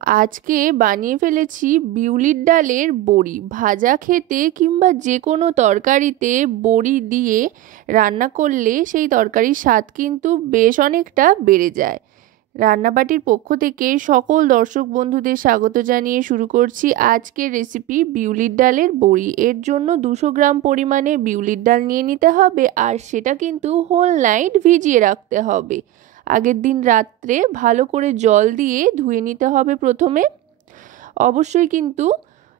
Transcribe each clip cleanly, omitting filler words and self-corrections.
আজকে বানিয়ে ফেলেছি বিউলির ডালের বড়ি। ভাজা খেতে কিংবা যে কোনো তরকারিতে বড়ি দিয়ে রান্না করলে সেই তরকারির স্বাদ কিন্তু বেশ অনেকটা বেড়ে যায়। রান্নাবাটির পক্ষ থেকে সকল দর্শক বন্ধুদের স্বাগত জানিয়ে শুরু করছি আজকের রেসিপি বিউলির ডালের বড়ি। এর জন্য 200 গ্রাম পরিমাণে বিউলির ডাল নিয়ে নিতে হবে, আর সেটা কিন্তু হোল নাইট ভিজিয়ে রাখতে হবে। আগের দিন রাত্রে ভালো করে জল দিয়ে ধুয়ে নিতে হবে প্রথমে। অবশ্যই কিন্তু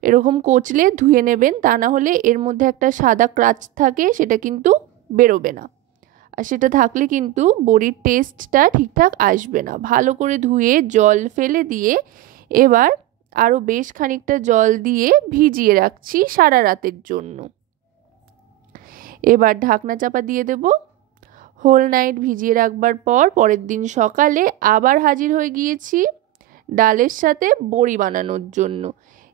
এরকম কচলে ধুয়ে নেবেন, তা না হলে এর মধ্যে একটা সাদা ক্রাচ থাকে, সেটা কিন্তু বেরোবে না। আর সেটা থাকলে কিন্তু বড়ির টেস্টটা ঠিকঠাক আসবে না। ভালো করে ধুয়ে জল ফেলে দিয়ে এবার আরও বেশ খানিকটা জল দিয়ে ভিজিয়ে রাখছি সারা রাতের জন্য। এবার ঢাকনা চাপা দিয়ে দেব। হোল নাইট ভিজিয়ে রাখবার পর পরের দিন সকালে আবার হাজির হয়ে গিয়েছি ডালের সাথে বড়ি বানানোর জন্য।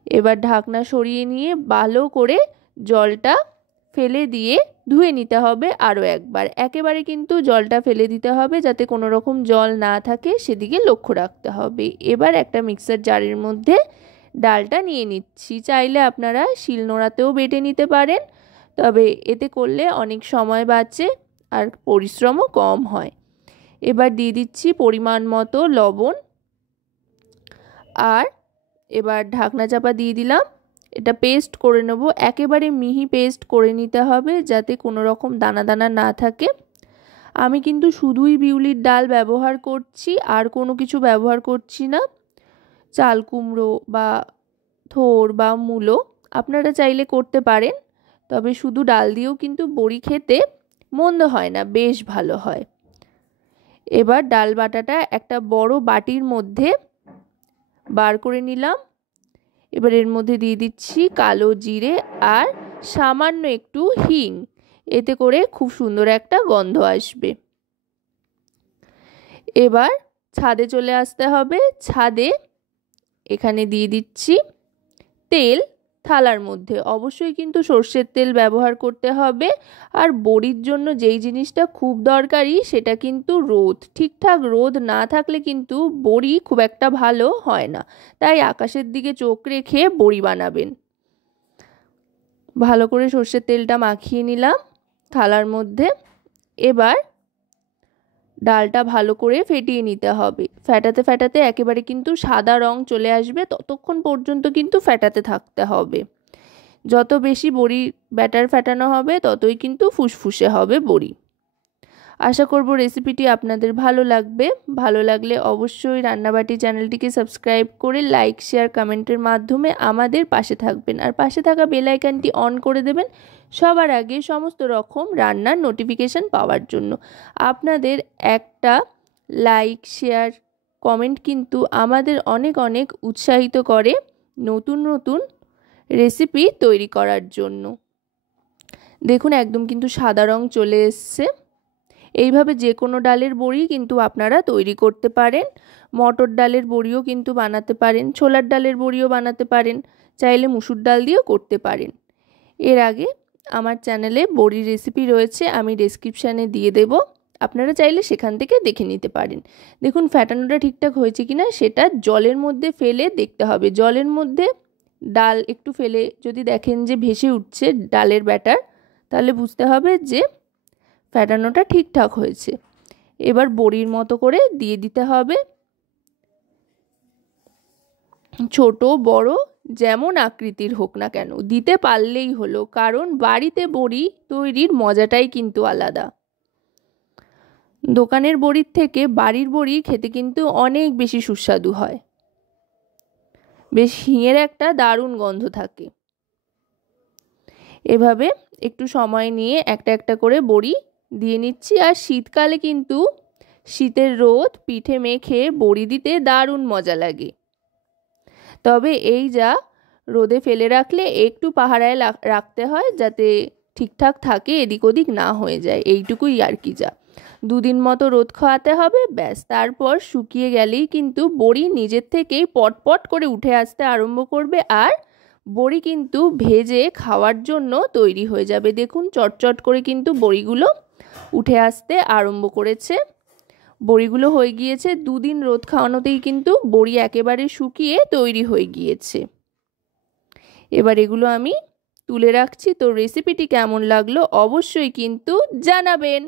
এবার ঢাকনা সরিয়ে নিয়ে ভালো করে জলটা ফেলে দিয়ে ধুয়ে নিতে হবে আরও একবার। একেবারে কিন্তু জলটা ফেলে দিতে হবে, যাতে কোনো রকম জল না থাকে সেদিকে লক্ষ্য রাখতে হবে। এবার একটা মিক্সার জারের মধ্যে ডালটা নিয়ে নিচ্ছি। চাইলে আপনারা শিলনোড়াতেও বেটে নিতে পারেন, তবে এতে করলে অনেক সময় বাঁচে আর পরিশ্রমও কম হয়। এবার দিয়ে দিচ্ছি পরিমাণ মতো লবণ, আর এবার ঢাকনা চাপা দিয়ে দিলাম। এটা পেস্ট করে নেব, একেবারে মিহি পেস্ট করে নিতে হবে যাতে কোনো রকম দানা দানা না থাকে। আমি কিন্তু শুধুই বিউলির ডাল ব্যবহার করছি, আর কোনো কিছু ব্যবহার করছি না। চাল কুমড়ো বা থোড় বা মূলো আপনারা চাইলে করতে পারেন, তবে শুধু ডাল দিয়েও কিন্তু বড়ি খেতে মন্দ হয় না, বেশ ভালো হয়। এবার ডাল বাটাটা একটা বড় বাটির মধ্যে বার করে নিলাম। এবার এর মধ্যে দিয়ে দিচ্ছি কালো জিরে আর সামান্য একটু হিং, এতে করে খুব সুন্দর একটা গন্ধ আসবে। এবার ছাদে চলে আসতে হবে। ছাদে এখানে দিয়ে দিচ্ছি তেল থালার মধ্যে। অবশ্যই কিন্তু সর্ষের তেল ব্যবহার করতে হবে। আর বড়ির জন্য যেই জিনিসটা খুব দরকারি সেটা কিন্তু রোদ। ঠিকঠাক রোদ না থাকলে কিন্তু বড়ি খুব একটা ভালো হয় না, তাই আকাশের দিকে চোখ রেখে বড়ি বানাবেন। ভালো করে সর্ষের তেলটা মাখিয়ে নিলাম থালার মধ্যে। এবার ডালটা ভালো করে ফেটিয়ে নিতে হবে। ফেটাতে ফেটাতে একেবারে কিন্তু সাদা রং চলে আসবে, ততক্ষণ পর্যন্ত কিন্তু ফেটাতে থাকতে হবে। যত বেশি বড়ি ব্যাটার ফেটানো হবে ততই কিন্তু ফুসফুসে হবে বড়ি। আশা করব রেসিপিটি আপনাদের ভালো লাগবে। ভালো লাগলে অবশ্যই রান্নাবাটি চ্যানেলটিকে সাবস্ক্রাইব করে লাইক শেয়ার কমেন্টের মাধ্যমে আমাদের পাশে থাকবেন, আর পাশে থাকা বেল আইকনটি অন করে দেবেন সবার আগে সমস্ত রকম রান্নার নোটিফিকেশন পাওয়ার জন্য। আপনাদের একটা লাইক শেয়ার কমেন্ট কিন্তু আমাদের অনেক অনেক উৎসাহিত করে নতুন নতুন রেসিপি তৈরি করার জন্য। দেখুন একদম কিন্তু সাদা রং চলে এসছে। এইভাবে যে কোনো ডালের বড়ি কিন্তু আপনারা তৈরি করতে পারেন। মটর ডালের বড়িও কিন্তু বানাতে পারেন, ছোলার ডালের বড়িও বানাতে পারেন, চাইলে মুসুর ডাল দিয়েও করতে পারেন। এর আগে আমার চ্যানেলে বড়ির রেসিপি রয়েছে, আমি ডেসক্রিপশানে দিয়ে দেব, আপনারা চাইলে সেখান থেকে দেখে নিতে পারেন। দেখুন ফ্যাটানোটা ঠিকঠাক হয়েছে কিনা সেটা জলের মধ্যে ফেলে দেখতে হবে। জলের মধ্যে ডাল একটু ফেলে যদি দেখেন যে ভেসে উঠছে ডালের ব্যাটার, তাহলে বুঝতে হবে যে ফ্যাটানোটা ঠিকঠাক হয়েছে। এবার বড়ির মতো করে দিয়ে দিতে হবে। ছোট বড় যেমন আকৃতির হোক না কেন দিতে পারলেই হলো, কারণ বাড়িতে বড়ি তৈরির মজাটাই কিন্তু আলাদা। দোকানের বড়ির থেকে বাড়ির বড়ি খেতে কিন্তু অনেক বেশি সুস্বাদু হয়, বেশ হিঙের একটা দারুণ গন্ধ থাকে। এভাবে একটু সময় নিয়ে একটা একটা করে বড়ি দিয়ে নিচ্ছি। আর শীতকালে কিন্তু শীতের রোদ পিঠে মেখে বড়ি দিতে দারুণ মজা লাগে। তবে এই যা রোদে ফেলে রাখলে একটু পাহারায় রাখতে হয় যাতে ঠিকঠাক থাকে, এদিক ওদিক না হয়ে যায়, এইটুকুই আর কি। যা দুদিন মতো রোদ খাওয়াতে হবে, ব্যাস। তারপর শুকিয়ে গেলেই কিন্তু বড়ি নিজের থেকেই পটপট করে উঠে আসতে আরম্ভ করবে, আর বড়ি কিন্তু ভেজে খাওয়ার জন্য তৈরি হয়ে যাবে। দেখুন চটচট করে কিন্তু বড়িগুলো উঠে আসতে আরম্ভ করেছে। বড়িগুলো হয়ে গিয়েছে, 2 দিন রোদ খাওয়ানোতেই কিন্তু বড়ি একেবারে শুকিয়ে তৈরি হয়ে গিয়েছে। এবার এগুলো আমি তুলে রাখছি। তো রেসিপিটি কেমন লাগলো অবশ্যই কিন্তু জানাবেন।